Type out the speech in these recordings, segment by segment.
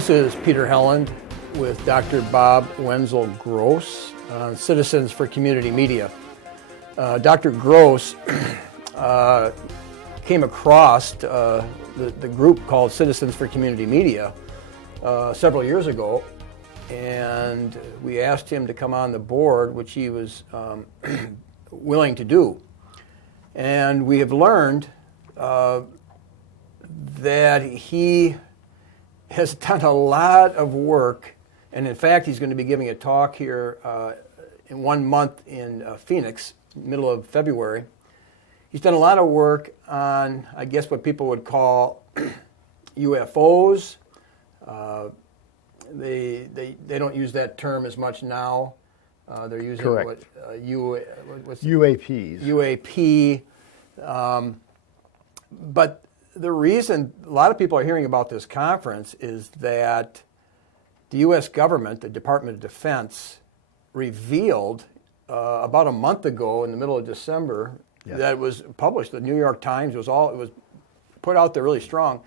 This is Peter Helland with Dr. Bob Wenzel Gross, Citizens for Community Media. Dr. Gross came across the group called Citizens for Community Media several years ago, and we asked him to come on the board, which he was willing to do. And we have learned that he has done a lot of work, and in fact he's going to be giving a talk here in 1 month in Phoenix, middle of February. He's done a lot of work on, I guess, what people would call UFOs. They don't use that term as much now. They're using Correct. what's UAPs. UAP. But the reason a lot of people are hearing about this conference is that the U.S. government, the Department of Defense, revealed about a month ago in the middle of December, yes, that it was published. The New York Times it was put out there really strong,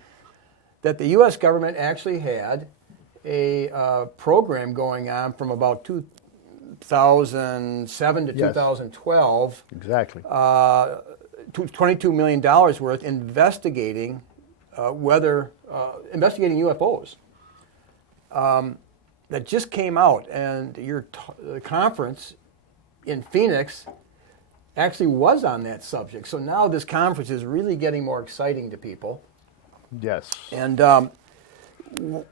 that the U.S. government actually had a program going on from about 2007 to yes, 2012. Exactly. $22 million worth investigating investigating UFOs. That just came out, and the conference in Phoenix actually was on that subject. So now this conference is really getting more exciting to people. Yes. And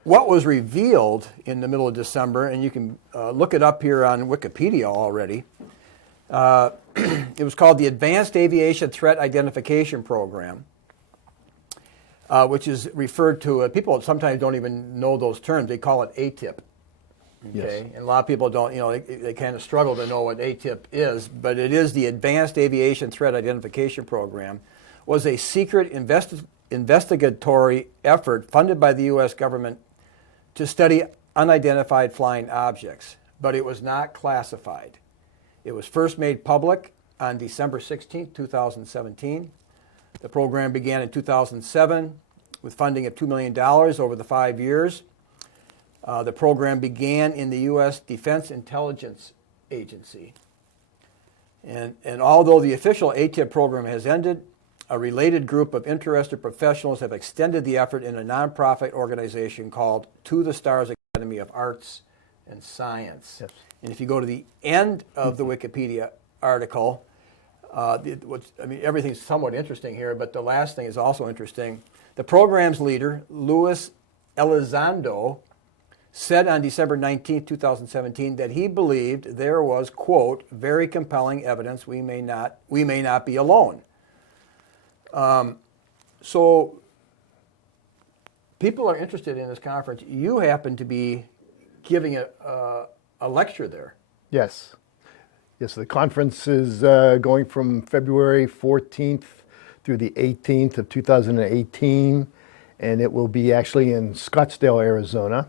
what was revealed in the middle of December, and you can look it up here on Wikipedia already, it was called the Advanced Aviation Threat Identification Program, which is referred to, people sometimes don't even know those terms. They call it ATIP. Okay? Yes. And a lot of people don't, they kind of struggle to know what ATIP is, but it is the Advanced Aviation Threat Identification Program. Was a secret investigatory effort funded by the U.S. government to study unidentified flying objects, but it was not classified. It was first made public on December 16, 2017. The program began in 2007 with funding of $2 million over the 5 years. The program began in the U.S. Defense Intelligence Agency. And although the official ATIP program has ended, a related group of interested professionals have extended the effort in a nonprofit organization called To the Stars Academy of Arts and Science. Yes. And if you go to the end of the Wikipedia article, everything's somewhat interesting here, but the last thing is also interesting. The program's leader, Luis Elizondo, said on December 19, 2017, that he believed there was, quote, very compelling evidence we may not be alone. So people are interested in this conference. You happen to be giving a lecture there. Yes. Yes, the conference is going from February 14th through the 18th of 2018, and it will be actually in Scottsdale, Arizona.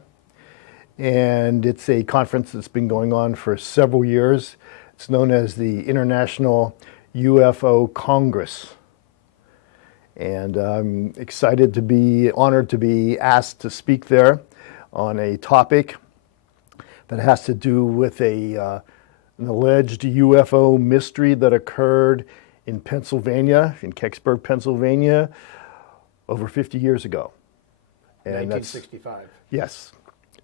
And it's a conference that's been going on for several years. It's known as the International UFO Congress. And I'm excited to be honored to be asked to speak there on a topic that has to do with an alleged UFO mystery that occurred in Pennsylvania, in Kecksburg, Pennsylvania, over 50 years ago. And 1965. Yes.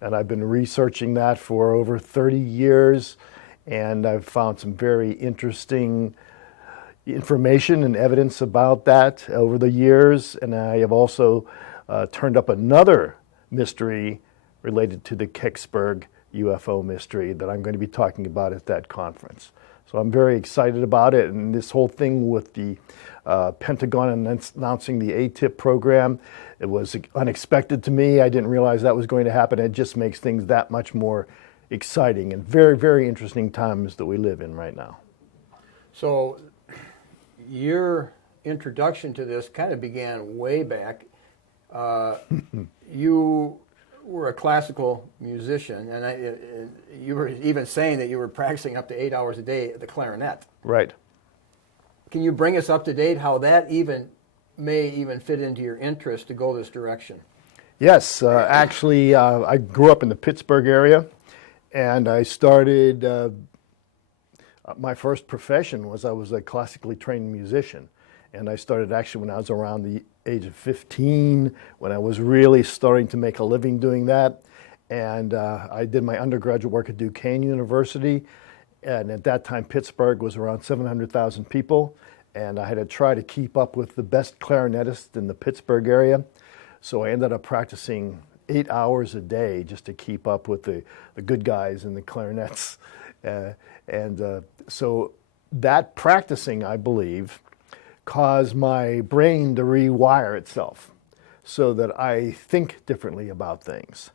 And I've been researching that for over 30 years, and I've found some very interesting information and evidence about that over the years. And I have also turned up another mystery related to the Kecksburg UFO mystery that I'm going to be talking about at that conference. So I'm very excited about it, and this whole thing with the Pentagon announcing the ATIP program, it was unexpected to me. I didn't realize that was going to happen. It just makes things that much more exciting and very, very interesting times that we live in right now. So your introduction to this kind of began way back. You were a classical musician, and you were even saying that you were practicing up to 8 hours a day at the clarinet. Right. Can you bring us up to date how that may even fit into your interest to go this direction? Yes, actually, I grew up in the Pittsburgh area, and I started, my first profession was I was a classically trained musician. And I started actually when I was around the age of 15, when I was really starting to make a living doing that. And I did my undergraduate work at Duquesne University. And at that time, Pittsburgh was around 700,000 people. And I had to try to keep up with the best clarinetists in the Pittsburgh area. So I ended up practicing 8 hours a day just to keep up with the good guys and the clarinets. So that practicing, I believe, caused my brain to rewire itself so that I think differently about things.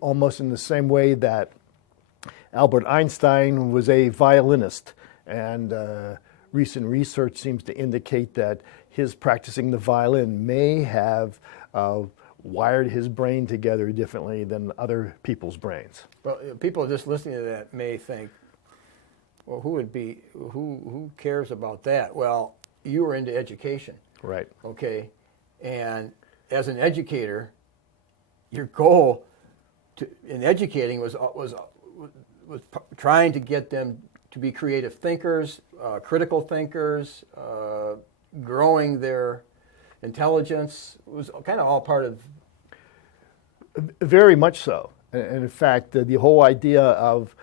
Almost in the same way that Albert Einstein was a violinist, and recent research seems to indicate that his practicing the violin may have wired his brain together differently than other people's brains. Well, people just listening to that may think, well, who cares about that? Well, you were into education. Right. Okay. And as an educator, your goal in educating was trying to get them to be creative thinkers, critical thinkers, growing their intelligence. It was kind of all part of... Very much so. And in fact, the whole idea of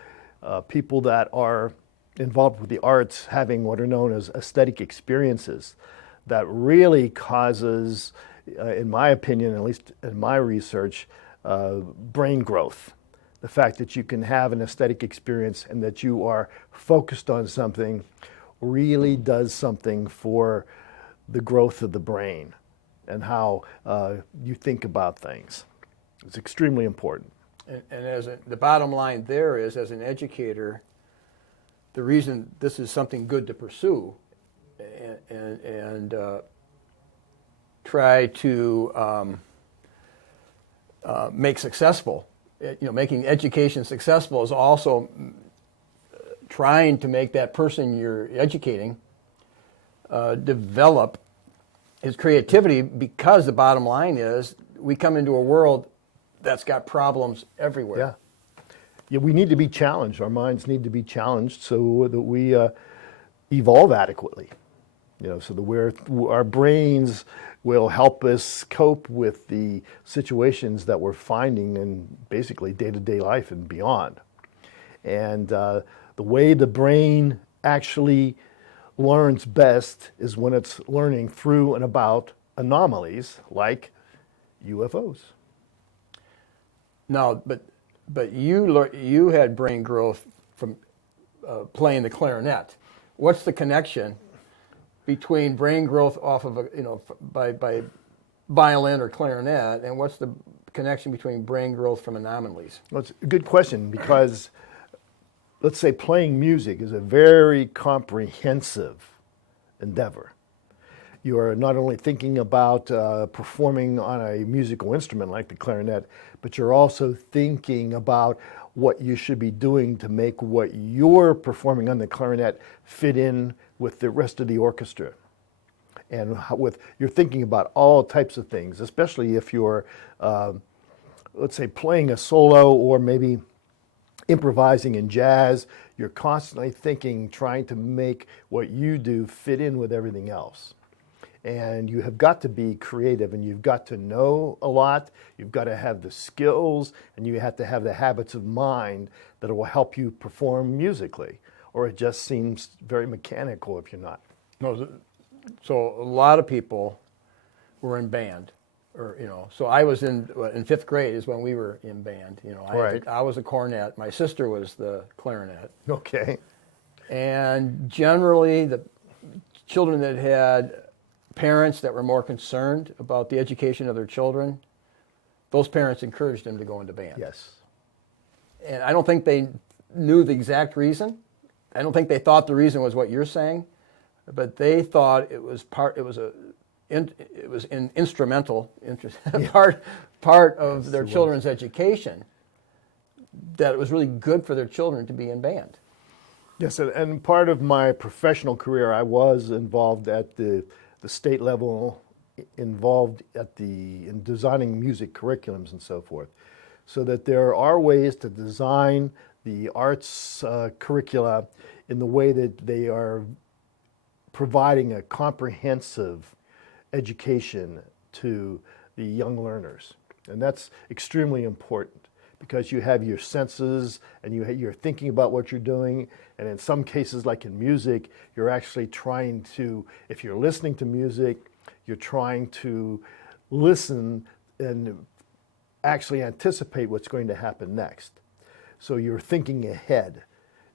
people that are involved with the arts having what are known as aesthetic experiences that really causes, in my opinion, at least in my research, brain growth. The fact that you can have an aesthetic experience and that you are focused on something really does something for the growth of the brain and how you think about things. It's extremely important. And the bottom line there is, as an educator, the reason this is something good to pursue and try to make successful, making education successful is also trying to make that person you're educating develop his creativity, because the bottom line is we come into a world that's got problems everywhere. Yeah. Yeah, we need to be challenged. Our minds need to be challenged so that we evolve adequately. So that our brains will help us cope with the situations that we're finding in basically day-to-day life and beyond. And the way the brain actually learns best is when it's learning through and about anomalies like UFOs. No, but you had brain growth from playing the clarinet. What's the connection between brain growth off of by violin or clarinet, and what's the connection between brain growth from anomalies? Well, it's a good question, because let's say playing music is a very comprehensive endeavor. You are not only thinking about performing on a musical instrument like the clarinet, but you're also thinking about what you should be doing to make what you're performing on the clarinet fit in with the rest of the orchestra. And you're thinking about all types of things, especially if you're, let's say, playing a solo or maybe improvising in jazz. You're constantly thinking, trying to make what you do fit in with everything else. And you have got to be creative, and you've got to know a lot, you've got to have the skills, and you have to have the habits of mind that will help you perform musically, or it just seems very mechanical if you're not. No, so a lot of people were in band, so I was in 5th grade is when we were in band. Right. I was a cornet, my sister was the clarinet. Okay. And generally the children that had parents that were more concerned about the education of their children, those parents encouraged them to go into band. Yes. And I don't think they knew the exact reason. I don't think they thought the reason was what you're saying, but they thought it was instrumental part of their children's education, that it was really good for their children to be in band. Yes, and part of my professional career, I was involved at the state level involved in designing music curriculums and so forth, so that there are ways to design the arts curricula in the way that they are providing a comprehensive education to the young learners. And that's extremely important because you have your senses and you're thinking about what you're doing. And in some cases, like in music, you're actually trying to, if you're listening to music, you're trying to listen and actually anticipate what's going to happen next. So you're thinking ahead.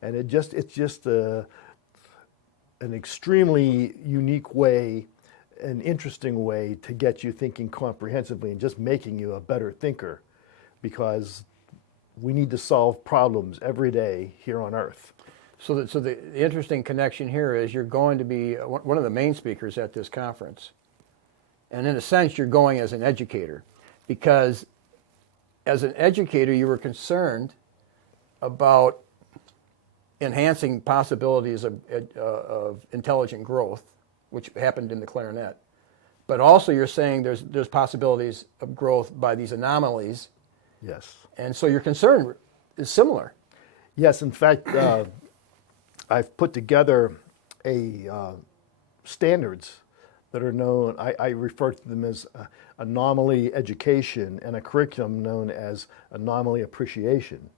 And it's just an extremely unique way, an interesting way to get you thinking comprehensively and just making you a better thinker, because we need to solve problems every day here on Earth. So the interesting connection here is you're going to be one of the main speakers at this conference. And in a sense, you're going as an educator, because as an educator, you were concerned about enhancing possibilities of intelligent growth, which happened in the clarinet. But also you're saying there's possibilities of growth by these anomalies. Yes. And so your concern is similar. Yes, in fact, I've put together standards that are known, I refer to them as anomaly education, and a curriculum known as anomaly appreciation.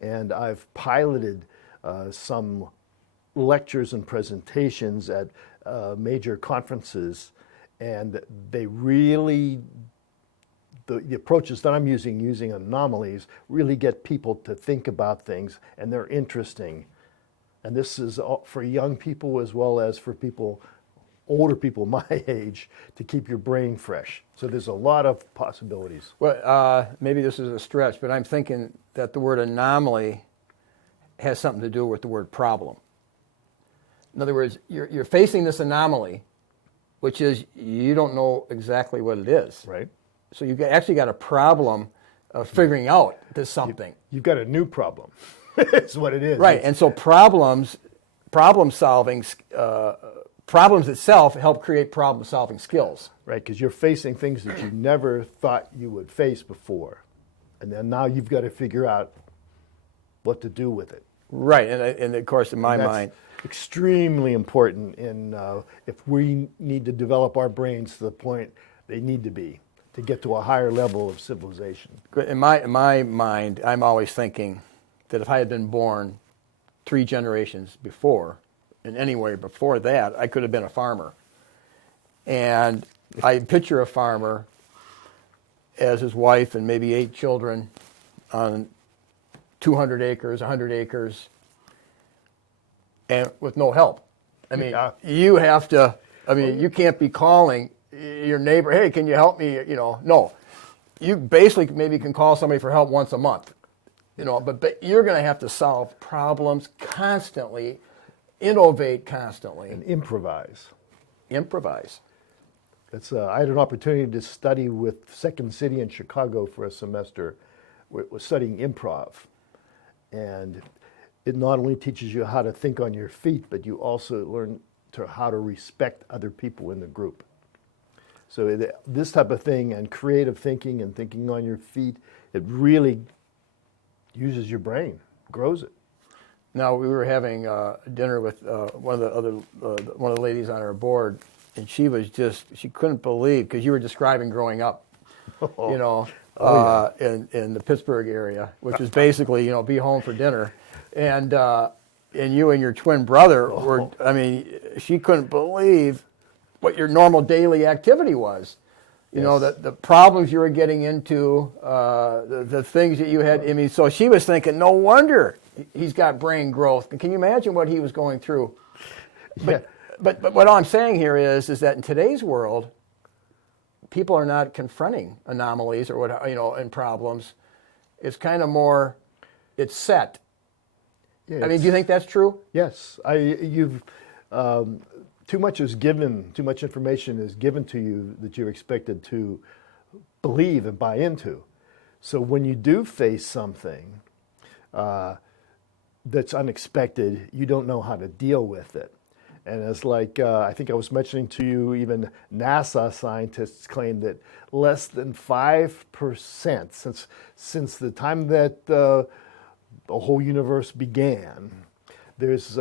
And I've piloted some lectures and presentations at major conferences, and they really, the approaches that I'm using anomalies, really get people to think about things, and they're interesting. And this is for young people as well as for older people my age, to keep your brain fresh. So there's a lot of possibilities. Well, maybe this is a stretch, but I'm thinking that the word anomaly has something to do with the word problem. In other words, you're facing this anomaly, which is you don't know exactly what it is. Right. So you've actually got a problem of figuring out this something. You've got a new problem. That's what it is. Right, and so problem solving, problems itself help create problem solving skills. Right, because you're facing things that you never thought you would face before. And then now you've got to figure out what to do with it. Right, and of course in my mind, extremely important if we need to develop our brains to the point they need to be to get to a higher level of civilization. in my mind, I'm always thinking that if I had been born 3 generations before, and anyway before that, I could have been a farmer. And I picture a farmer as his wife and maybe 8 children on 200 acres, 100 acres, and with no help. I mean, you have to, you can't be calling your neighbor, hey, can you help me? No. You basically maybe can call somebody for help once a month. But you're going to have to solve problems constantly, innovate constantly. And improvise. I had an opportunity to study with Second City in Chicago for a semester. Was studying improv. And it not only teaches you how to think on your feet, but you also learn how to respect other people in the group. So this type of thing, and creative thinking and thinking on your feet, it really uses your brain, grows it. Now, we were having dinner with one of the ladies on our board, and she couldn't believe, because you were describing growing up, in the Pittsburgh area, which was basically, be home for dinner. And you and your twin brother were, she couldn't believe what your normal daily activity was. The problems you were getting into, the things that you had. So she was thinking, no wonder he's got brain growth. Can you imagine what he was going through? But what I'm saying here is that in today's world, people are not confronting anomalies or and problems. It's kind of more, it's set. Yeah, do you think that's true? Yes. Too much information is given to you that you're expected to believe and buy into. So when you do face something that's unexpected, you don't know how to deal with it. And it's like, I think I was mentioning to you, even NASA scientists claim that less than 5%, since the time that the whole universe began, there's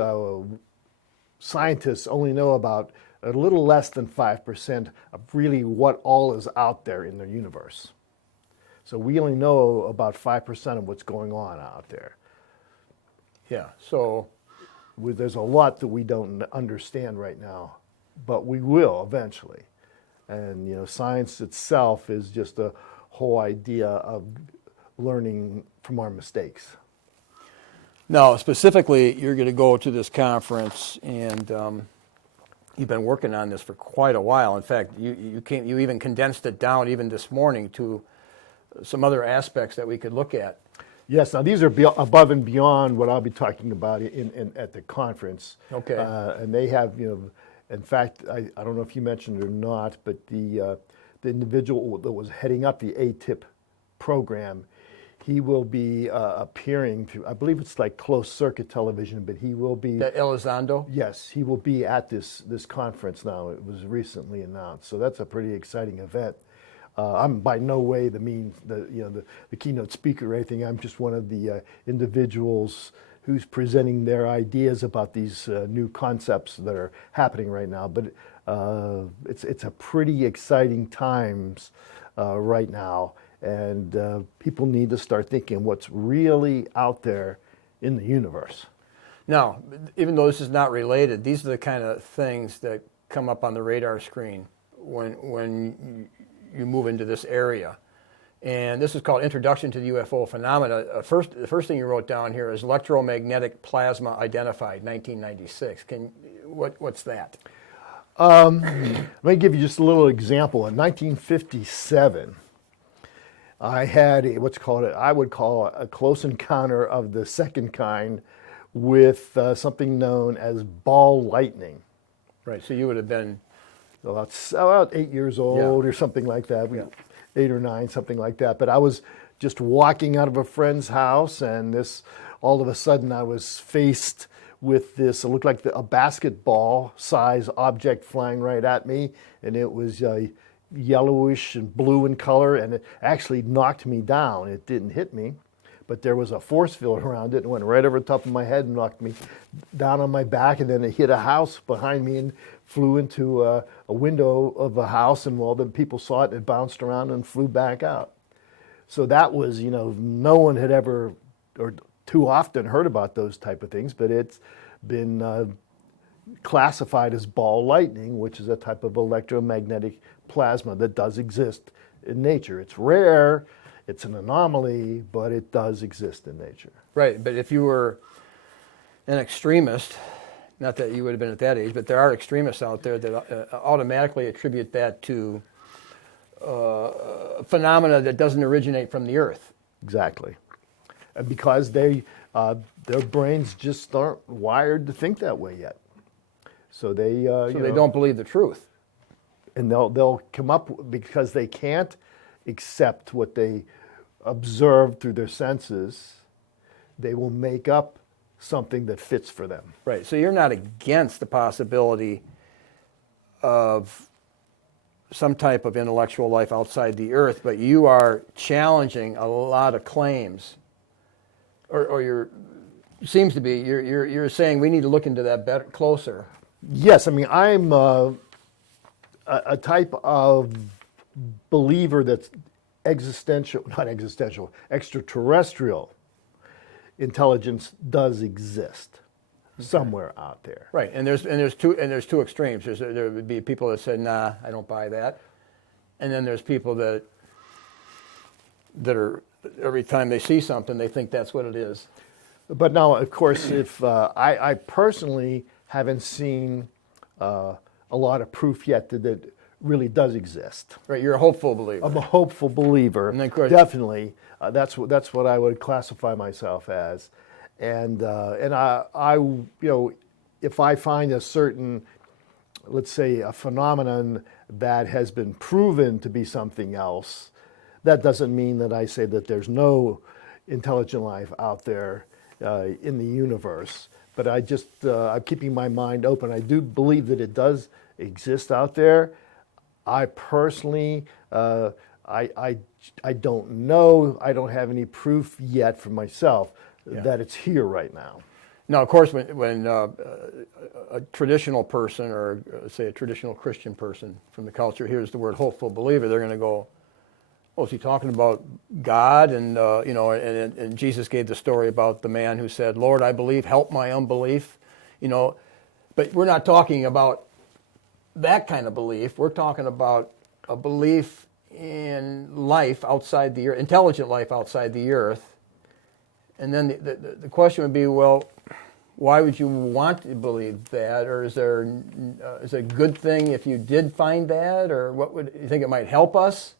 scientists only know about a little less than 5% of really what all is out there in the universe. So we only know about 5% of what's going on out there. Yeah. So There's a lot that we don't understand right now, but we will eventually. And science itself is just a whole idea of learning from our mistakes. now, specifically, you're going to go to this conference, and you've been working on this for quite a while. In fact, you even condensed it down even this morning to some other aspects that we could look at. Yes, now these are above and beyond what I'll be talking about at the conference. Okay. And they have, in fact, I don't know if you mentioned it or not, but the individual that was heading up the ATIP program, he will be appearing to, I believe it's like closed circuit television, but he will be. That Elizondo? Yes, he will be at this conference now. It was recently announced, so that's a pretty exciting event. I'm by no way the keynote speaker or anything. I'm just one of the individuals who's presenting their ideas about these new concepts that are happening right now. But it's a pretty exciting times right now, and people need to start thinking what's really out there in the universe. Now, even though this is not related, these are the kind of things that come up on the radar screen when you move into this area. And this is called Introduction to the UFO Phenomena. The first thing you wrote down here is electromagnetic plasma identified, 1996. What's that? Let me give you just a little example. In 1957, I had I would call a close encounter of the second kind with something known as ball lightning. Right, so you would have been about 8 years old or something like that, 8 or 9, something like that. But I was just walking out of a friend's house, and all of a sudden I was faced with this, it looked like a basketball-size object flying right at me, and it was yellowish and blue in color, and it actually knocked me down. It didn't hit me, but there was a force field around it and went right over the top of my head and knocked me down on my back, and then it hit a house behind me and flew into a window of a house, and the people saw it and it bounced around and flew back out. So that was, no one had ever or too often heard about those type of things, but it's been classified as ball lightning, which is a type of electromagnetic plasma that does exist in nature. It's rare, it's an anomaly, but it does exist in nature. Right, but if you were an extremist, not that you would have been at that age, but there are extremists out there that automatically attribute that to phenomena that doesn't originate from the Earth. Exactly. And because their brains just aren't wired to think that way yet. So they don't believe the truth. And they'll come up, because they can't accept what they observe through their senses, they will make up something that fits for them. Right, so you're not against the possibility of some type of intellectual life outside the Earth, but you are challenging a lot of claims, or you're saying we need to look into that better, closer. Yes, I mean, I'm a type of believer that's extraterrestrial intelligence does exist somewhere out there. Right, and there's two extremes. There would be people that said, "Nah, I don't buy that," and then there's people that are, every time they see something, they think that's what it is. But now, of course, if I personally haven't seen a lot of proof yet that it really does exist. Right, you're a hopeful believer. I'm a hopeful believer, And then, of course, definitely. That's what I would classify myself as, and I if I find a certain, let's say, a phenomenon that has been proven to be something else, that doesn't mean that I say that there's no intelligent life out there in the universe. but I'm keeping my mind open. I do believe that it does exist out there. I personally, I don't know. I don't have any proof yet for myself that it's here right now. Now, of course, when a traditional person, or say a traditional Christian person from the culture hears the word hopeful believer, they're going to go, "Oh, is he talking about God?" And and Jesus gave the story about the man who said, "Lord, I believe, help my unbelief." But we're not talking about that kind of belief. We're talking about a belief in life outside the earth, intelligent life outside the earth. And then the question would be, well, why would you want to believe that? Or is it a good thing if you did find that? Or what would you think it might help us?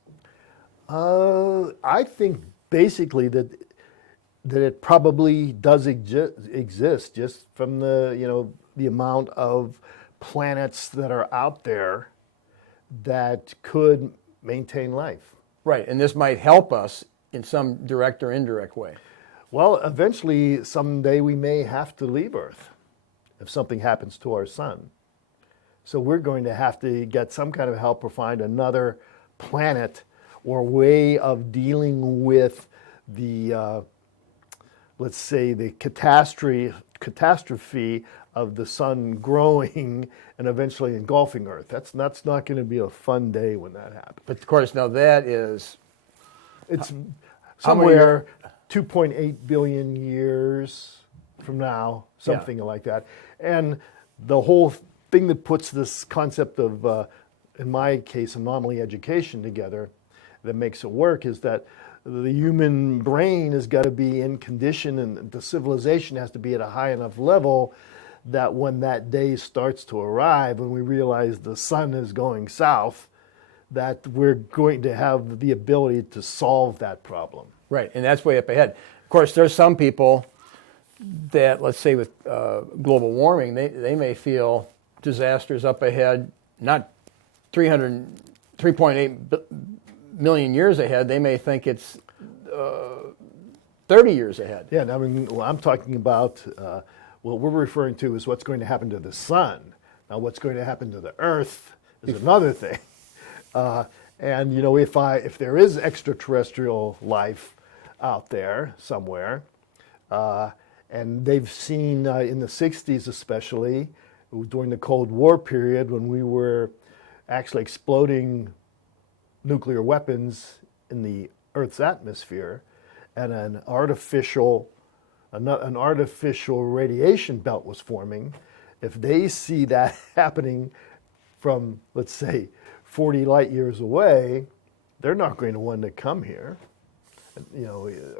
I think basically that it probably does exist just from the amount of planets that are out there that could maintain life. Right, and this might help us in some direct or indirect way. Well, eventually, someday we may have to leave Earth if something happens to our sun. So we're going to have to get some kind of help or find another planet or way of dealing with the, let's say, the catastrophe of the sun growing and eventually engulfing Earth. That's not going to be a fun day when that happens. But of course, now that is... It's somewhere 2.8 billion years from now, something like that. And the whole thing that puts this concept of, in my case, anomaly education together, that makes it work, is that the human brain has got to be in condition, and the civilization has to be at a high enough level that when that day starts to arrive, when we realize the sun is going south, that we're going to have the ability to solve that problem. Right, and that's way up ahead. Of course, there's some people that, let's say with global warming, they may feel disasters up ahead, not 3.8 million years ahead. They may think it's 30 years ahead. Yeah, I mean, well, I'm talking about what we're referring to is what's going to happen to the sun. Now, what's going to happen to the Earth is another thing. And if there is extraterrestrial life out there somewhere, and they've seen in the 60s especially, during the Cold War period, when we were actually exploding nuclear weapons in the Earth's atmosphere, and an artificial radiation belt was forming. If they see that happening from, let's say, 40 light years away, they're not going to want to come here,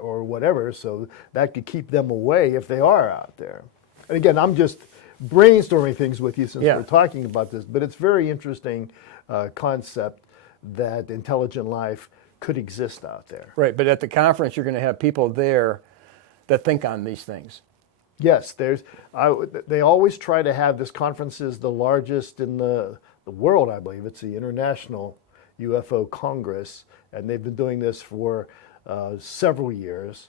or whatever. So that could keep them away if they are out there. And again, I'm just brainstorming things with you since we're talking about this, but it's very interesting concept that intelligent life could exist out there. Right, but at the conference, you're going to have people there that think on these things. Yes, they always try to have this conference is the largest in the world, I believe. It's the International UFO Congress, and they've been doing this for several years.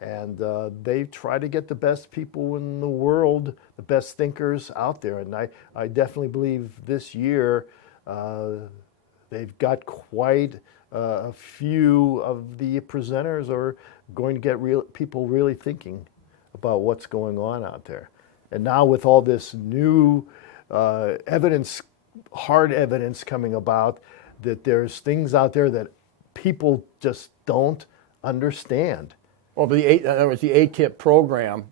And they try to get the best people in the world, the best thinkers out there. And I definitely believe this year they've got quite a few of the presenters are going to get people really thinking about what's going on out there. And now with all this new evidence, hard evidence coming about, that there's things out there that people just don't understand. Well, the ATIP program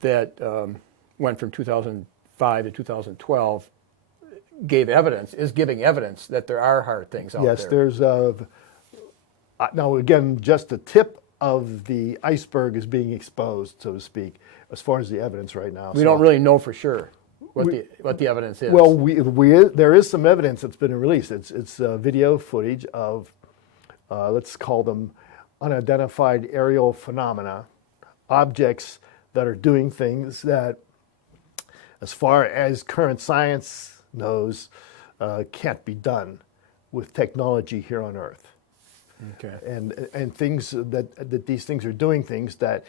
that went from 2005 to 2012 is giving evidence that there are hard things out there. Yes, there's now again, just the tip of the iceberg is being exposed, so to speak, as far as the evidence right now. We don't really know for sure what the evidence is. Well, there is some evidence that's been released. It's video footage of, let's call them unidentified aerial phenomena, objects that are doing things that, as far as current science knows, can't be done with technology here on Earth. Okay. And things that these things are doing things that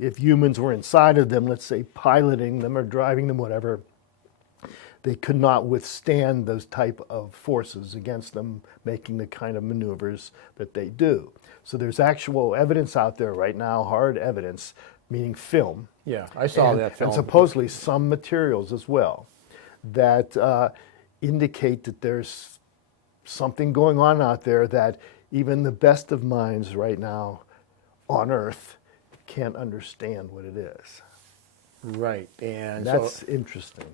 if humans were inside of them, let's say piloting them or driving them, whatever, they could not withstand those type of forces against them, making the kind of maneuvers that they do. So there's actual evidence out there right now, hard evidence, meaning film. Yeah, I saw that film. And supposedly some materials as well that indicate that there's something going on out there that even the best of minds right now on Earth can't understand what it is. Right, and That's interesting.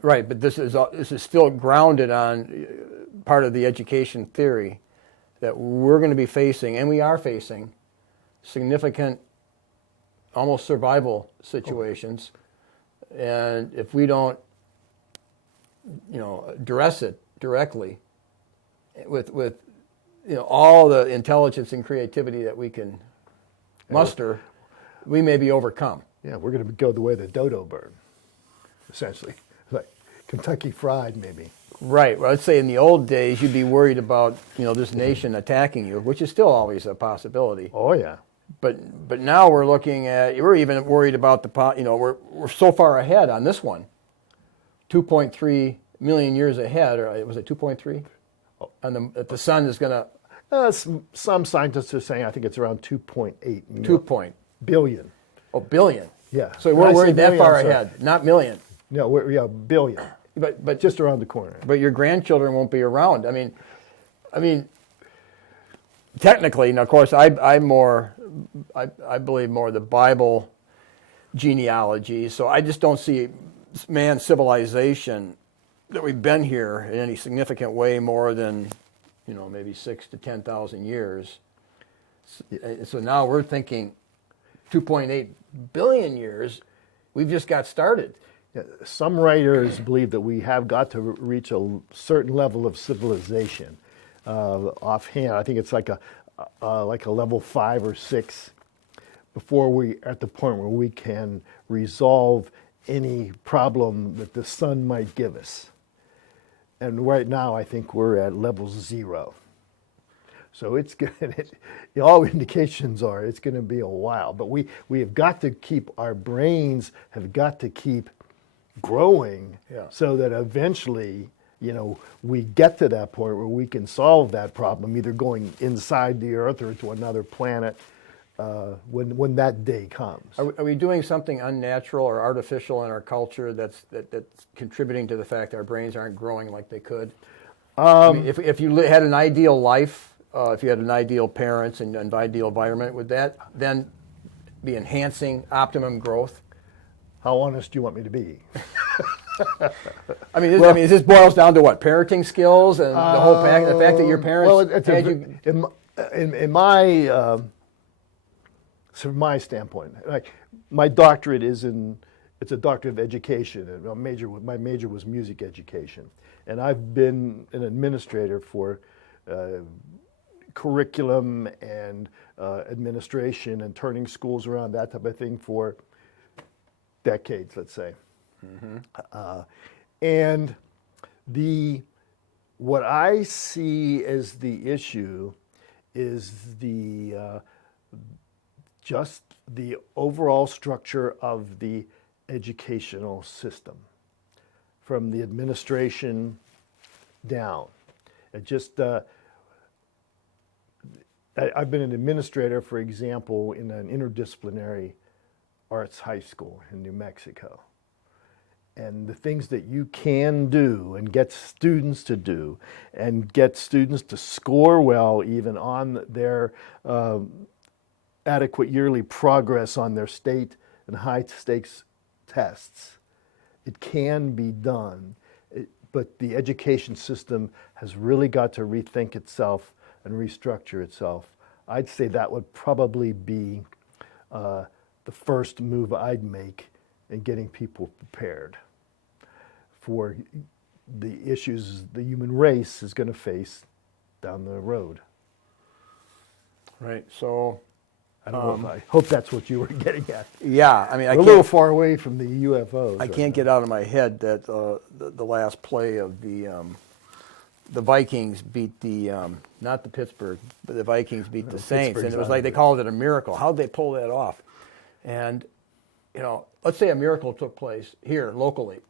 Right, but this is still grounded on part of the education theory that we're going to be facing, and we are facing, significant, almost survival situations, and if we don't, address it directly, with all the intelligence and creativity that we can muster, we may be overcome. Yeah, we're going to go the way of the dodo bird, essentially, like Kentucky Fried, maybe. Right. Well, I'd say in the old days, you'd be worried about this nation attacking you, which is still always a possibility. Oh yeah. But now we're even worried about we're so far ahead on this one, 2.3 million years ahead, or was it 2.3? That the sun is going to. Some scientists are saying I think it's around 2.8 billion. Oh, billion. Yeah. So we're worried that far ahead, not million. No, billion. But just around the corner. But your grandchildren won't be around. I mean, technically, and of course, I believe more the Bible genealogy. So I just don't see man's civilization that we've been here in any significant way more than maybe 6,000 to 10,000 years. So now we're thinking 2.8 billion years. We've just got started. Yeah, some writers believe that we have got to reach a certain level of civilization. Offhand, I think it's like a level 5 or 6 before we at the point where we can resolve any problem that the sun might give us. And right now, I think we're at level 0. So it's going all indications are it's going to be a while. But we have got to keep, our brains have got to keep growing so that eventually, we get to that point where we can solve that problem, either going inside the Earth or to another planet when that day comes. Are we doing something unnatural or artificial in our culture that's contributing to the fact our brains aren't growing like they could? If you had an ideal life, if you had an ideal parents and an ideal environment, would that then be enhancing optimum growth? How honest do you want me to be? This boils down to what? Parenting skills and the whole pack. The fact that your parents had you. From my standpoint, like my doctorate it's a doctorate of education, and my major was music education, and I've been an administrator for curriculum and administration and turning schools around, that type of thing, for decades, let's say. Mm-hmm. And what I see as the issue is just the overall structure of the educational system, from the administration down. It just I've been an administrator, for example, in an interdisciplinary arts high school in New Mexico. And the things that you can do and get students to do and get students to score well even on their adequate yearly progress on their state and high stakes tests. It can be done, but the education system has really got to rethink itself and restructure itself. I'd say that would probably be the first move I'd make in getting people prepared for the issues the human race is going to face down the road. Right. So I don't know. I hope that's what you were getting at. Yeah, we're a little far away from the UFOs. I can't get out of my head that the last play of the Vikings beat not the Pittsburgh, but the Vikings beat the Saints, and it was like they called it a miracle. How'd they pull that off? And let's say a miracle took place here locally,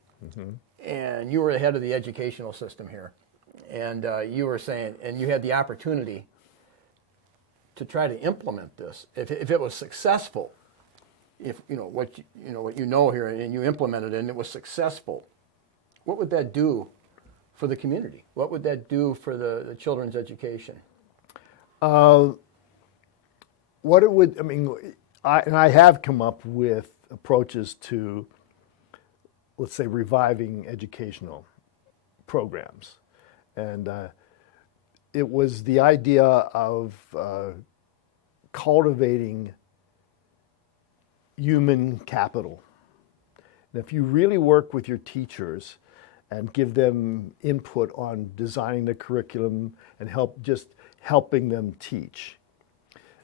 and you were the head of the educational system here, and you were saying, and you had the opportunity to try to implement this. If it was successful, if what you know here, and you implemented it, and it was successful, what would that do for the community? What would that do for the children's education? What it would, I mean, I have come up with approaches to, let's say, reviving educational programs. And it was the idea of cultivating human capital. And if you really work with your teachers and give them input on designing the curriculum and helping them teach,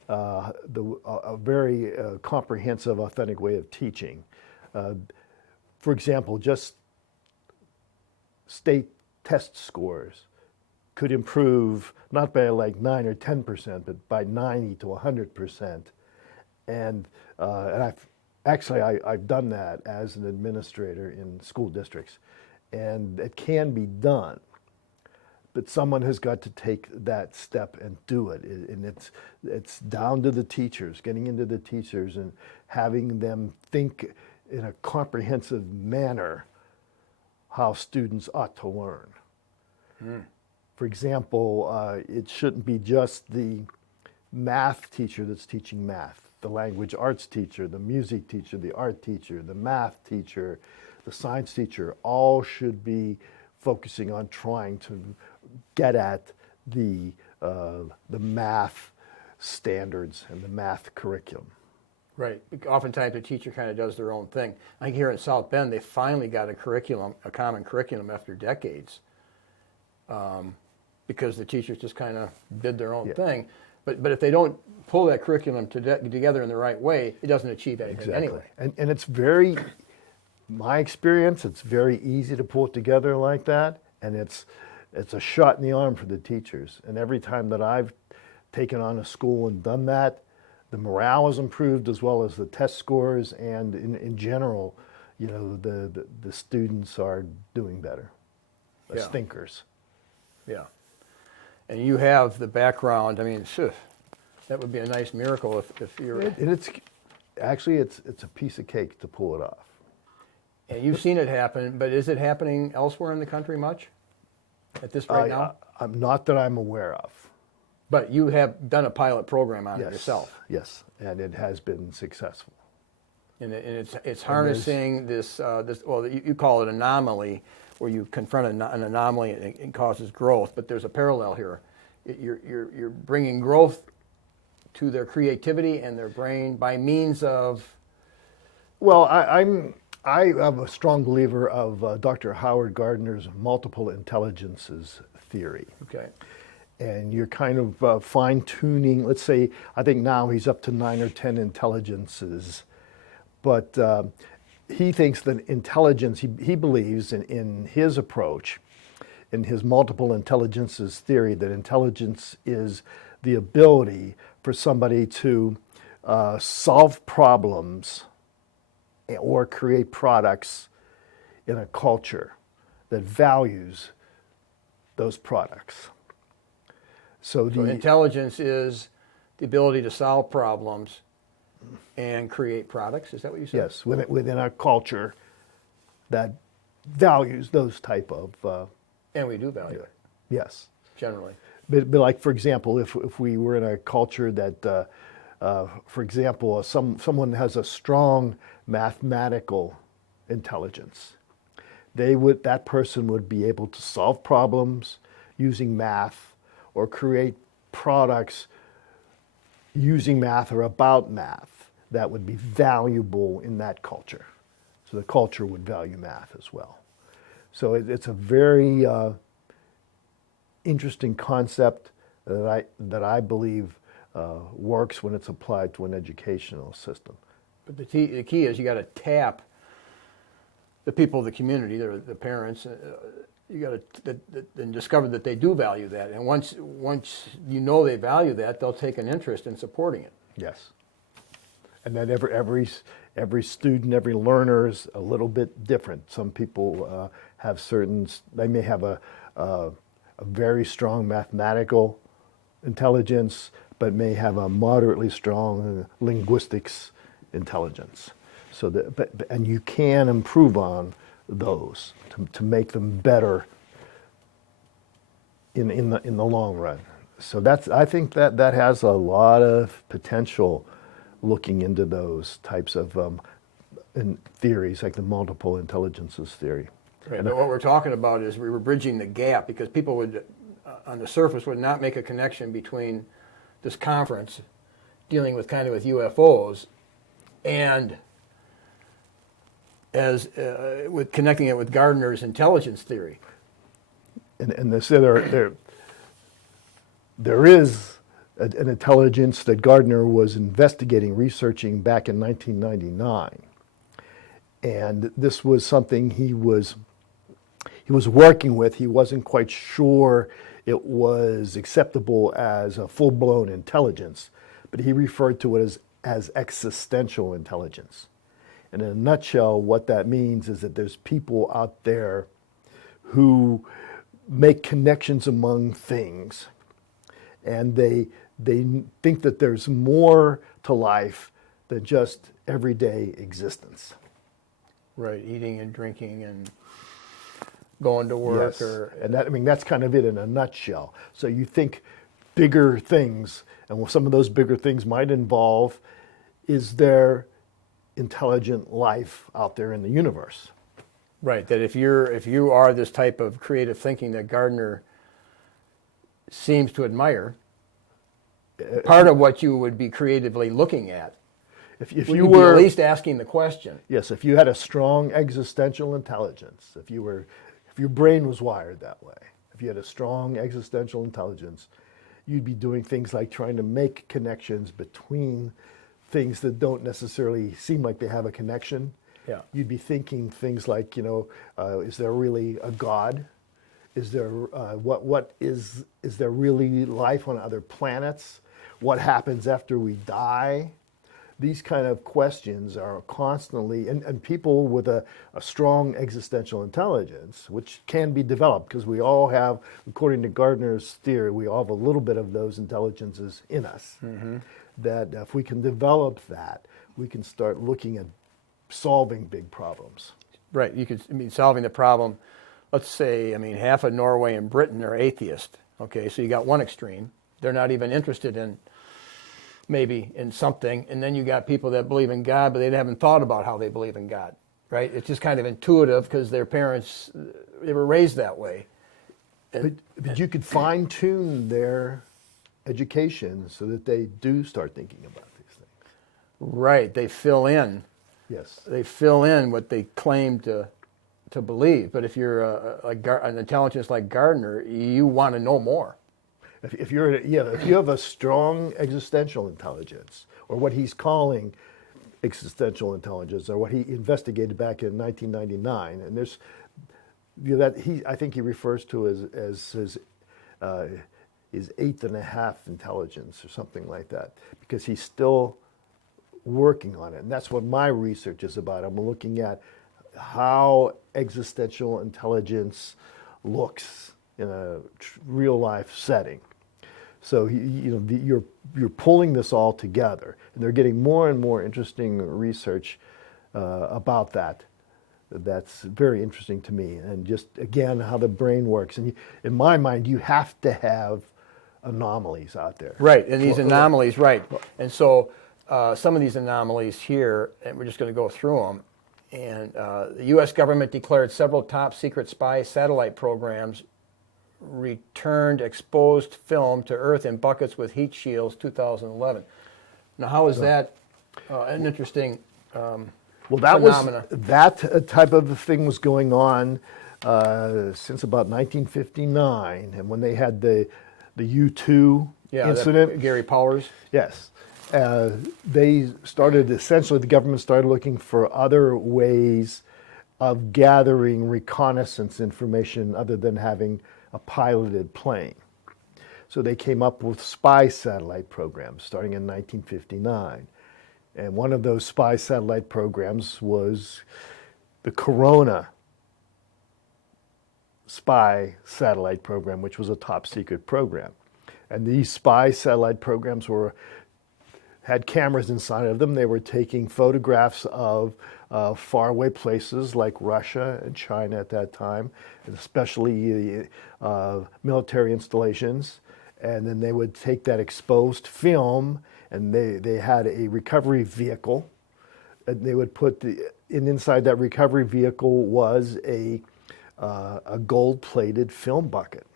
a very comprehensive, authentic way of teaching. For example, just state test scores could improve not by like 9 or 10%, but by 90 to 100%. And I've done that as an administrator in school districts, and it can be done. But someone has got to take that step and do it. And it's down to the teachers, getting into the teachers and having them think in a comprehensive manner how students ought to learn. For example, it shouldn't be just the math teacher that's teaching math, the language arts teacher, the music teacher, the art teacher, the math teacher, the science teacher, all should be focusing on trying to get at the math standards and the math curriculum. Right. Oftentimes the teacher kind of does their own thing. I think here in South Bend, they finally got a common curriculum after decades, because the teachers just kind of did their own thing. But if they don't pull that curriculum together in the right way, it doesn't achieve anything anyway. And it's very, my experience, it's very easy to pull it together like that, and it's a shot in the arm for the teachers. And every time that I've taken on a school and done that, the morale is improved as well as the test scores, and in general, the students are doing better as thinkers. Yeah. And you have the background. I mean, that would be a nice miracle if you're. And it's a piece of cake to pull it off. And you've seen it happen, but is it happening elsewhere in the country much at this right now? Not that I'm aware of. But you have done a pilot program on it yourself. Yes, and it has been successful. And it's harnessing this well, you call it anomaly, where you confront an anomaly and it causes growth. But there's a parallel here. You're bringing growth to their creativity and their brain by means of. Well, I am a strong believer of Dr. Howard Gardner's multiple intelligences theory. Okay. And you're kind of fine-tuning, let's say, I think now he's up to 9 or 10 intelligences. But he thinks that intelligence, he believes in his approach, in his multiple intelligences theory, that intelligence is the ability for somebody to solve problems or create products in a culture that values those products. So intelligence is the ability to solve problems and create products. Is that what you said? Yes, within a culture that values those type of. And we do value it. Yes. Generally. But like, for example, if we were in a culture that, for example, someone has a strong mathematical intelligence, that person would be able to solve problems using math, or create products using math or about math that would be valuable in that culture. So the culture would value math as well. So it's a very interesting concept that I believe works when it's applied to an educational system. But the key is you got to tap the people of the community, the parents. You got to and discover that they do value that, and once they value that, they'll take an interest in supporting it. Yes, and then every every student, every learner is a little bit different. Some people have they may have a very strong mathematical intelligence, but may have a moderately strong linguistics intelligence. So and you can improve on those to make them better in the long run. So I think that has a lot of potential, looking into those types of theories, like the multiple intelligences theory. Right, but what we're talking about is we were bridging the gap, because people would, on the surface, would not make a connection between this conference dealing with with UFOs and with connecting it with Gardner's intelligence theory. And there is an intelligence that Gardner was investigating, researching back in 1999. And this was something he was working with. He wasn't quite sure it was acceptable as a full-blown intelligence, but he referred to it as existential intelligence. And in a nutshell, what that means is that there's people out there who make connections among things, and they think that there's more to life than just everyday existence. Right, eating and drinking and going to work. Yes. And that's kind of it in a nutshell. So you think bigger things, and some of those bigger things might involve, is there intelligent life out there in the universe? Right, that if you are this type of creative thinking that Gardner seems to admire, part of what you would be creatively looking at, if would you be were at least asking the question. Yes, if you had a strong existential intelligence, if your brain was wired that way, if you had a strong existential intelligence, you'd be doing things like trying to make connections between things that don't necessarily seem like they have a connection. Yeah. You'd be thinking things like, is there really a God? Is there is there really life on other planets? What happens after we die? These kind of questions are constantly, and people with a strong existential intelligence, which can be developed, because we all have, according to Gardner's theory, we all have a little bit of those intelligences in us. Mm-hmm. That if we can develop that, we can start looking at solving big problems. Right, solving the problem. Let's say, half of Norway and Britain are atheist. Okay, so you got one extreme. They're not even interested in something, and then you got people that believe in God, but they haven't thought about how they believe in God, right? It's just kind of intuitive because their parents, they were raised that way. But you could fine-tune their education so that they do start thinking about these things. Right, they fill in. Yes. They fill in what they claim to believe. But if you're an intelligence like Gardner, you want to know more. If you have a strong existential intelligence, or what he's calling existential intelligence, or what he investigated back in 1999, and there's I think he refers to as his eighth and a half intelligence, or something like that, because he's still working on it, and that's what my research is about. I'm looking at how existential intelligence looks in a real life setting. So you're pulling this all together, and they're getting more and more interesting research about that. That's very interesting to me, and just again how the brain works. And in my mind, you have to have anomalies out there. Right, and these anomalies, right, and so some of these anomalies here, and we're just going to go through them. And the U.S. government declared several top secret spy satellite programs returned exposed film to Earth in buckets with heat shields, 2011. Now, how is that an interesting phenomena? That type of thing was going on since about 1959, and when they had the U2 incident. Gary Powers. Yes. They started, essentially, the government started looking for other ways of gathering reconnaissance information other than having a piloted plane. So they came up with spy satellite programs starting in 1959. And one of those spy satellite programs was the Corona spy satellite program, which was a top secret program. And these spy satellite programs had cameras inside of them. They were taking photographs of faraway places like Russia and China at that time, and especially military installations. And then they would take that exposed film, and they had a recovery vehicle. And they would put inside that recovery vehicle was a gold-plated film bucket.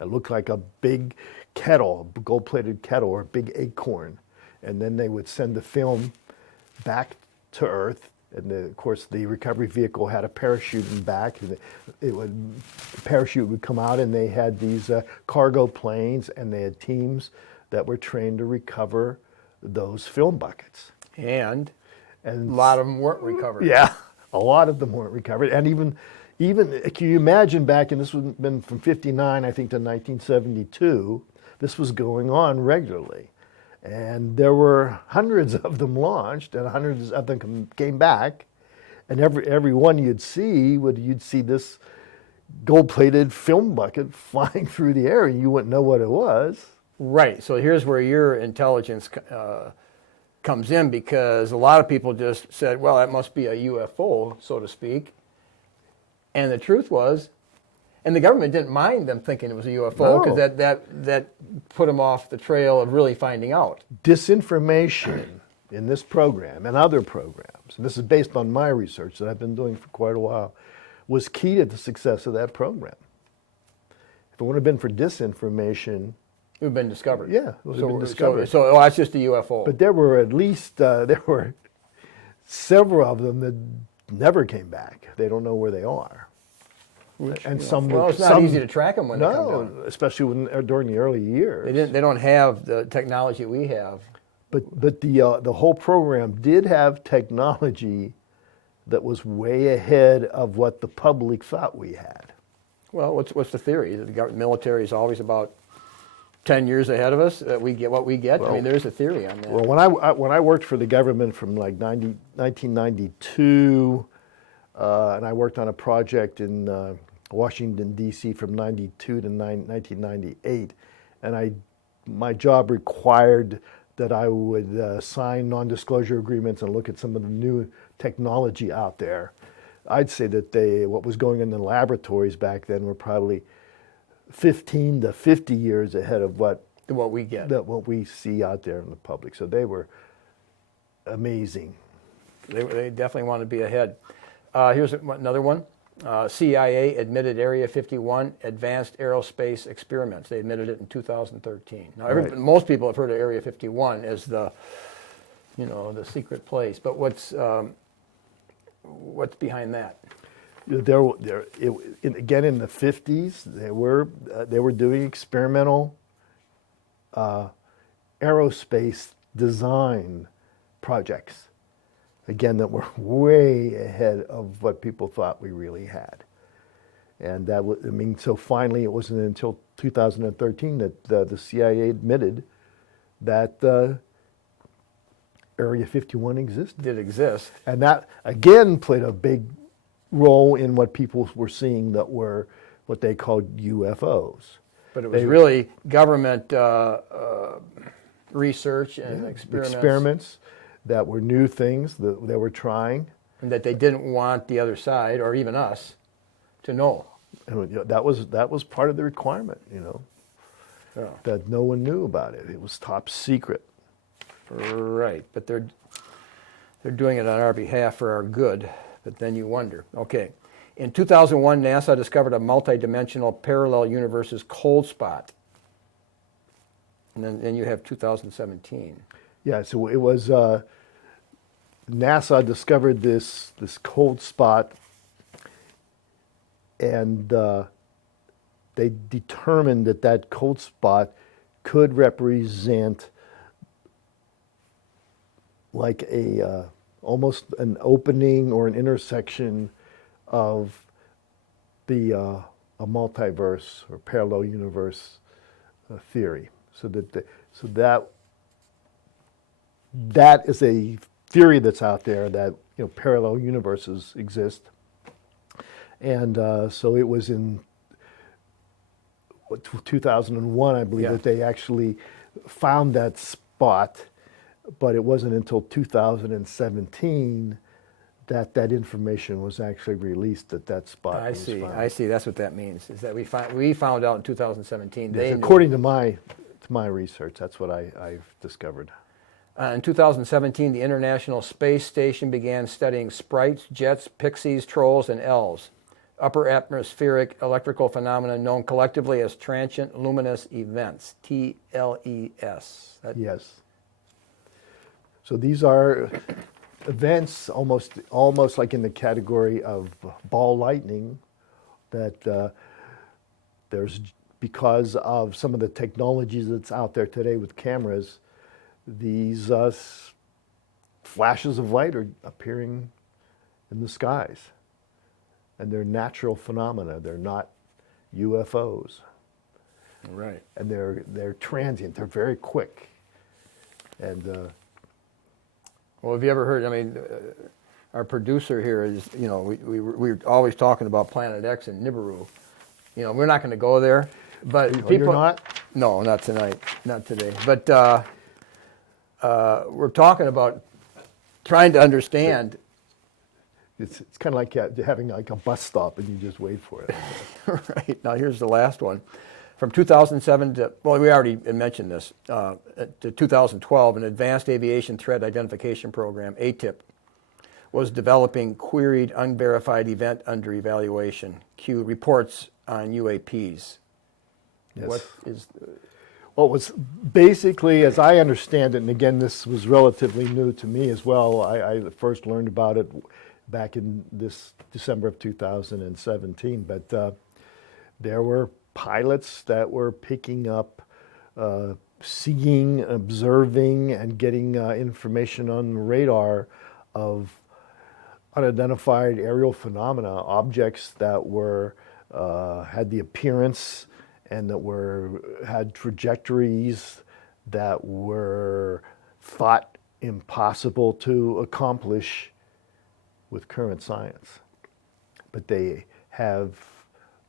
It looked like a big kettle, a gold-plated kettle, or a big acorn. And then they would send the film back to Earth. And of course, the recovery vehicle had a parachute in back. And the parachute would come out, and they had these cargo planes, and they had teams that were trained to recover those film buckets. And a lot of them weren't recovered. Yeah, a lot of them weren't recovered. And even can you imagine back in, this would have been from 59, I think, to 1972, this was going on regularly. And there were hundreds of them launched, and hundreds of them came back. And every one you'd see this gold-plated film bucket flying through the air, and you wouldn't know what it was. Right. So here's where your intelligence comes in, because a lot of people just said, well, that must be a UFO, so to speak. And the truth was, and the government didn't mind them thinking it was a UFO, because that put them off the trail of really finding out. Disinformation in this program and other programs, and this is based on my research that I've been doing for quite a while, was key to the success of that program. If it wouldn't have been for disinformation, It would have been discovered. Yeah, it would have been discovered. So that's just a UFO. But there were at least several of them that never came back. They don't know where they are. And some. Well, it's not easy to track them when they come down. Especially during the early years. They don't have the technology we have. But the whole program did have technology that was way ahead of what the public thought we had. Well, what's the theory? The military is always about 10 years ahead of us, that we get what we get. Well, I mean, there's a theory on that. Well, when I worked for the government from like 1992, and I worked on a project in Washington, D.C. from 92 to 1998, and my job required that I would sign non-disclosure agreements and look at some of the new technology out there. I'd say that what was going in the laboratories back then were probably 15 to 50 years ahead of what we get, what we see out there in the public. So they were amazing. They definitely want to be ahead. Here's another one. CIA admitted Area 51 advanced aerospace experiments. They admitted it in 2013. Now, most people have heard of Area 51 as the secret place. But what's behind that? Again, in the 50s, they were doing experimental aerospace design projects. Again, that were way ahead of what people thought we really had. And so finally, it wasn't until 2013 that the CIA admitted that Area 51 existed. Did exist. And that, again, played a big role in what people were seeing that were what they called UFOs. But it was really government research and experiments that were new things that they were trying. And that they didn't want the other side, or even us, to know. And that was part of the requirement, that no one knew about it. It was top secret. Right, but they're doing it on our behalf for our good. But then you wonder. Okay, in 2001, NASA discovered a multi-dimensional parallel universe's cold spot. And then you have 2017. Yeah, so it was NASA discovered this cold spot, and they determined that cold spot could represent like almost an opening or an intersection of a multiverse or parallel universe theory. So that that is a theory that's out there that parallel universes exist. And so it was in 2001, I believe, Yeah. that they actually found that spot, but it wasn't until 2017 that information was actually released that that spot I was see. found. I see. That's what that means. Is that we found out in 2017. Yes, They knew. according to my research, that's what I've discovered. In 2017, the International Space Station began studying sprites, jets, pixies, trolls, and elves, upper atmospheric electrical phenomena known collectively as transient luminous events, TLES. Yes. So these are events almost like in the category of ball lightning that there's, because of some of the technologies that's out there today with cameras, these flashes of light are appearing in the skies. And they're natural phenomena. They're not UFOs. Right. And they're transient. They're very quick. And Well, have you ever heard? I mean, our producer here is, we're always talking about Planet X and Nibiru. We're not going to go there, but people. you're not? No, not tonight, not today. But we're talking about trying to understand. It's kind of like having like a bus stop and you just wait for it. Right. Now, here's the last one. From 2007 to, well, we already mentioned this, to 2012, an Advanced Aviation Threat Identification Program, ATIP, was developing queried unverified event under evaluation, Q, reports on UAPs. Yes. What is... Well, it was basically, as I understand it, and again, this was relatively new to me as well. I first learned about it back in this December of 2017, but there were pilots that were picking up, seeing, observing, and getting information on radar of unidentified aerial phenomena, objects that were had the appearance and that had trajectories that were thought impossible to accomplish with current science. But they have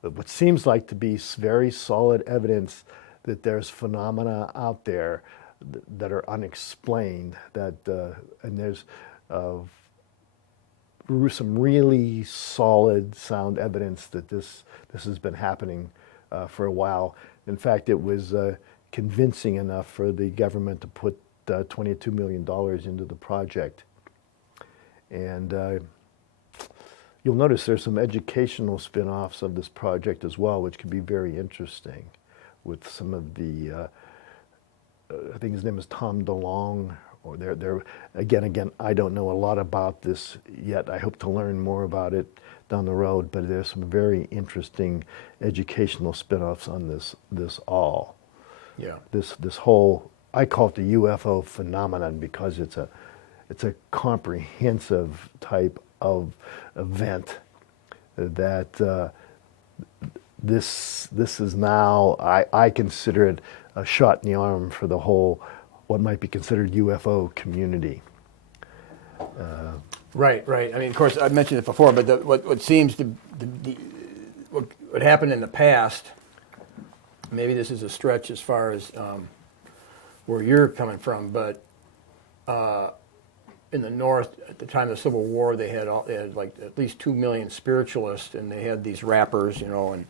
what seems like to be very solid evidence that there's phenomena out there that are unexplained, and there's some really solid sound evidence that this has been happening for a while. In fact, it was convincing enough for the government to put $22 million into the project. And you'll notice there's some educational spin-offs of this project as well, which could be very interesting with some of the, I think his name is Tom DeLong, or they're again, I don't know a lot about this yet. I hope to learn more about it down the road, but there's some very interesting educational spin-offs on this all. Yeah. This whole, I call it the UFO phenomenon because it's a comprehensive type of event that this is now, I consider it a shot in the arm for the whole, what might be considered UFO community. Right. I mean, of course, I mentioned it before, but what seems to what happened in the past, maybe this is a stretch as far as where you're coming from, but in the North, at the time of the Civil War, they had like at least 2 million spiritualists, and they had these rappers, and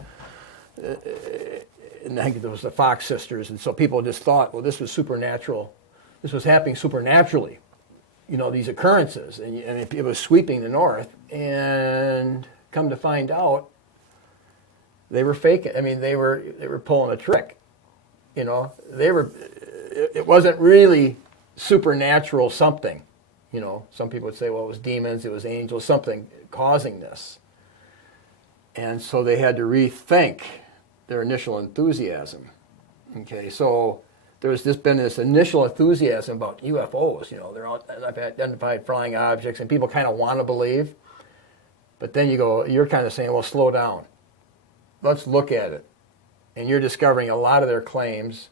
I think there was the Fox sisters, and so people just thought, well, this was supernatural. This was happening supernaturally, these occurrences, and it was sweeping the North, and come to find out, they were faking. I mean, they were pulling a trick. It wasn't really supernatural something. Some people would say, well, it was demons, it was angels, something causing this. And so they had to rethink their initial enthusiasm. Okay, so there's been this initial enthusiasm about UFOs. They're unidentified flying objects, and people kind of want to believe. But then you're kind of saying, well, slow down. Let's look at it. And you're discovering a lot of their claims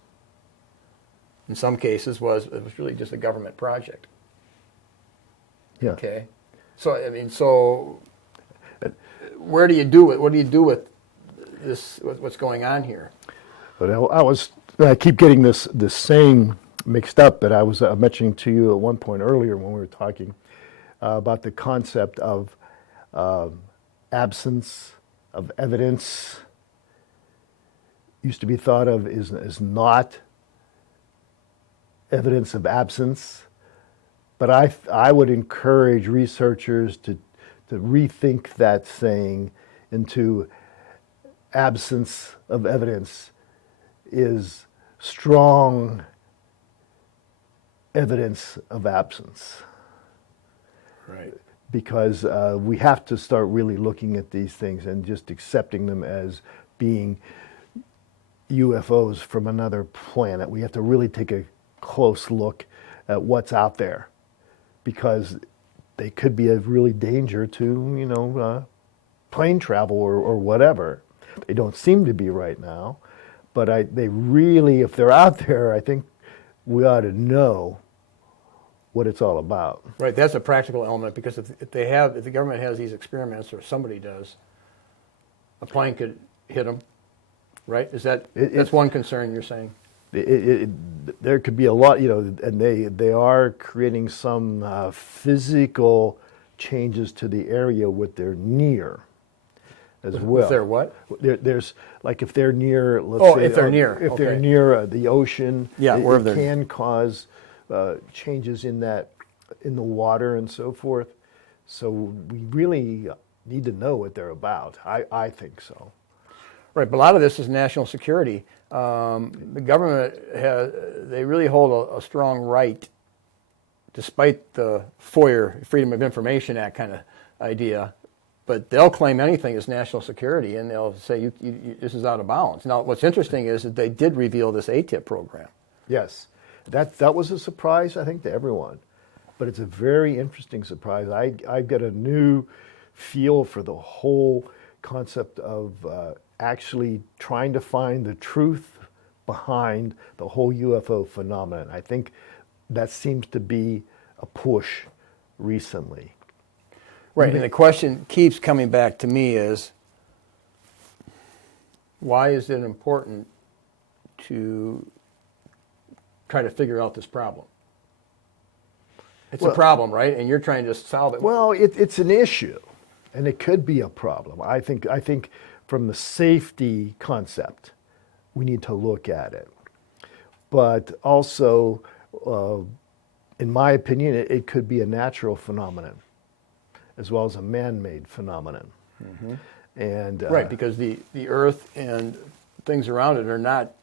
in some cases, was really just a government project. Yeah. Okay. So, I mean, where do you do it? What do you do with this, what's going on here? But I keep getting this saying mixed up that I was mentioning to you at one point earlier when we were talking about the concept of absence of evidence. Used to be thought of as not evidence of absence, but I would encourage researchers to rethink that saying into absence of evidence is strong evidence of absence. Right. Because we have to start really looking at these things and just accepting them as being UFOs from another planet. We have to really take a close look at what's out there, because they could be a really danger to, plane travel or whatever. They don't seem to be right now, but they really, if they're out there, I think we ought to know what it's all about. Right, that's a practical element, because if the government has these experiments, or somebody does, a plane could hit them, right? That's one concern you're saying? There could be a lot, and they are creating some physical changes to the area what they're near as well. If they're what? There's like if they're near, if they're near. If Okay. they're near the ocean, Yeah, it can cause changes in the water and so forth. So we really need to know what they're about. I think so. Right, but a lot of this is national security. The government they really hold a strong right, despite the FOIA, Freedom of Information Act kind of idea, but they'll claim anything as national security, and they'll say this is out of bounds. Now, what's interesting is that they did reveal this ATIP program. Yes, that was a surprise, I think, to everyone, but it's a very interesting surprise. I've got a new feel for the whole concept of actually trying to find the truth behind the whole UFO phenomenon. I think that seems to be a push recently. Right, and the question keeps coming back to me is, why is it important to try to figure out this problem? It's a problem, right? And you're trying to solve it. Well, it's an issue, and it could be a problem. I think from the safety concept, we need to look at it. But also, in my opinion, it could be a natural phenomenon as well as a man-made phenomenon. Mm-hmm. And right, because the Earth and things around it are not,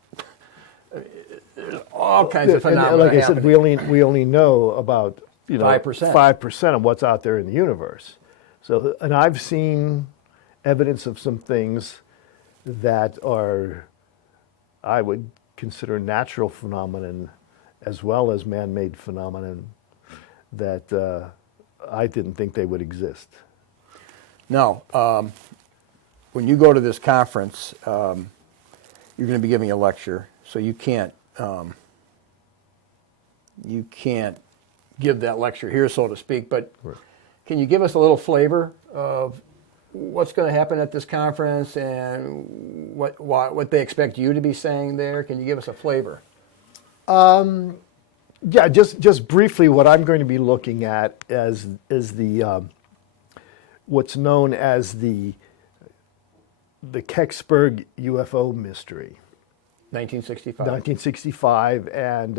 there's all kinds of phenomena like I happening. said, we only know about 5% of what's out there in the universe. So, and I've seen evidence of some things that are, I would consider, natural phenomenon as well as man-made phenomenon that I didn't think they would exist. No. When you go to this conference, you're going to be giving a lecture, so you can't give that lecture here, so to speak, but Right. Can you give us a little flavor of what's going to happen at this conference and what they expect you to be saying there? Can you give us a flavor? Yeah, just briefly, what I'm going to be looking at is the what's known as the Kecksburg UFO mystery. 1965. 1965, and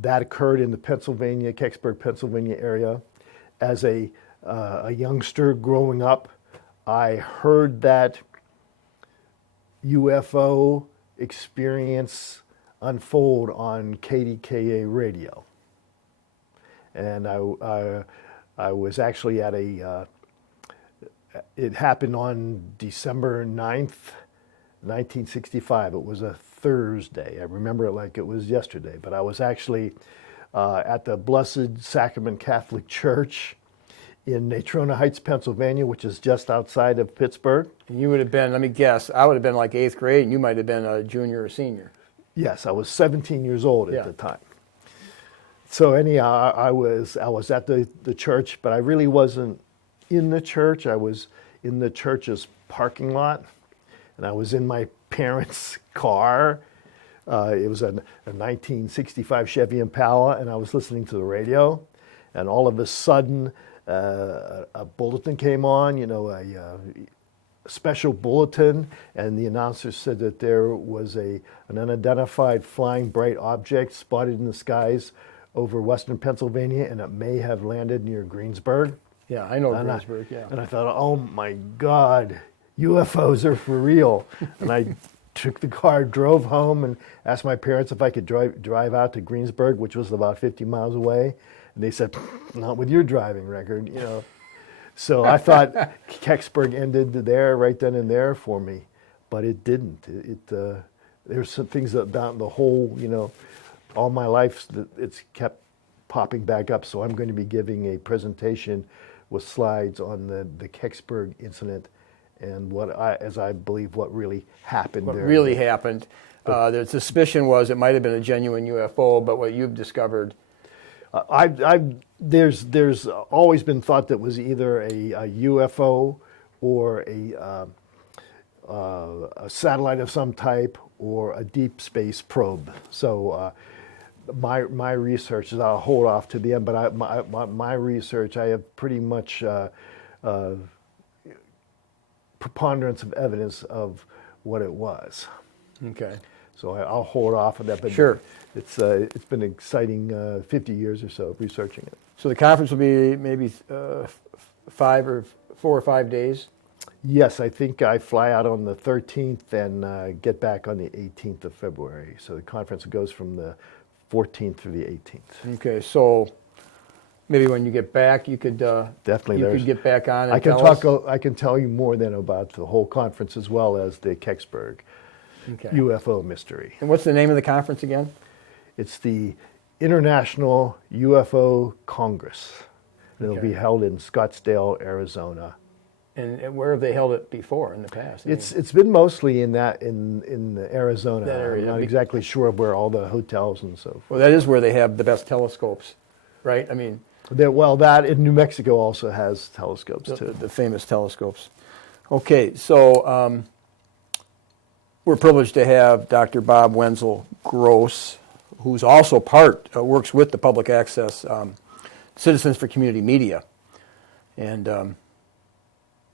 that occurred in the Kecksburg, Pennsylvania area. As a youngster growing up, I heard that UFO experience unfold on KDKA radio. And I was actually at it happened on December 9th, 1965. It was a Thursday. I remember it like it was yesterday, but I was actually at the Blessed Sacrament Catholic Church in Natrona Heights, Pennsylvania, which is just outside of Pittsburgh. And you would have been, let me guess, I would have been like 8th grade, and you might have been a junior or senior. Yes, I was 17 years old Yeah. at the time. So anyhow, I was at the church, but I really wasn't in the church. I was in the church's parking lot, and I was in my parents' car. It was a 1965 Chevy Impala, and I was listening to the radio, and all of a sudden, a bulletin came on, a special bulletin, and the announcer said that there was an unidentified flying bright object spotted in the skies over western Pennsylvania, and it may have landed near Greensburg. Yeah, I know And Greensburg, yeah. And I thought, oh my God, UFOs are for real. And I took the car, drove home, and asked my parents if I could drive out to Greensburg, which was about 50 miles away. And they said, not with your driving record, So I thought Kecksburg ended there, right then and there for me, but it didn't. There's some things about the whole, all my life that it's kept popping back up. So I'm going to be giving a presentation with slides on the Kecksburg incident and as I believe, what really happened What there. really happened. The suspicion was it might have been a genuine UFO, but what you've discovered. There's always been thought that was either a UFO or a satellite of some type or a deep space probe. So my research is, I'll hold off to the end, but my research, I have pretty much preponderance of evidence of what it was. Okay. So I'll hold off on that. But Sure. It's been an exciting 50 years or so researching it. So the conference will be maybe 4 or 5 days? Yes, I think I fly out on the 13th and get back on the 18th of February. So the conference goes from the 14th through the 18th. Okay, so maybe when you get back, you could Definitely, you could get back on and I can tell us? I can tell you more then about the whole conference as well as the Kecksburg Okay. UFO mystery. And what's the name of the conference again? It's the International UFO Congress. And it'll Okay. be held in Scottsdale, Arizona. And where have they held it before in the past? It's been mostly in Arizona. That area. I'm not exactly sure of where all the hotels and so forth. Well, that is where they have the best telescopes, right? I mean, That in New Mexico also has telescopes too. the famous telescopes. Okay, so we're privileged to have Dr. Bob Wenzel Gross, who's also works with the public access Citizens for Community Media. And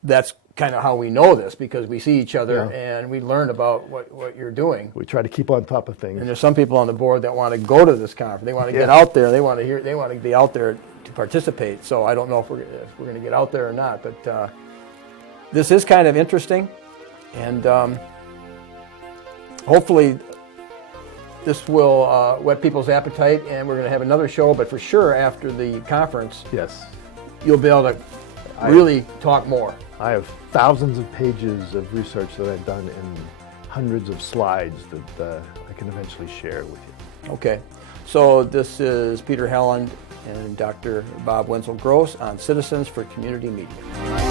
that's kind of how we know this, because we see each other and we learn about what you're doing. We try to keep on top of things. And there's some people on the board that want to go to this conference. They want to get out there. They want to be out there to participate. So I don't know if we're going to get out there or not. But this is kind of interesting, and hopefully this will whet people's appetite. And we're going to have another show. But for sure, after the conference, Yes. you'll be able to really talk more. I have thousands of pages of research that I've done and hundreds of slides that I can eventually share with you. Okay, so this is Peter Helland and Dr. Bob Wenzel Gross on Citizens for Community Media.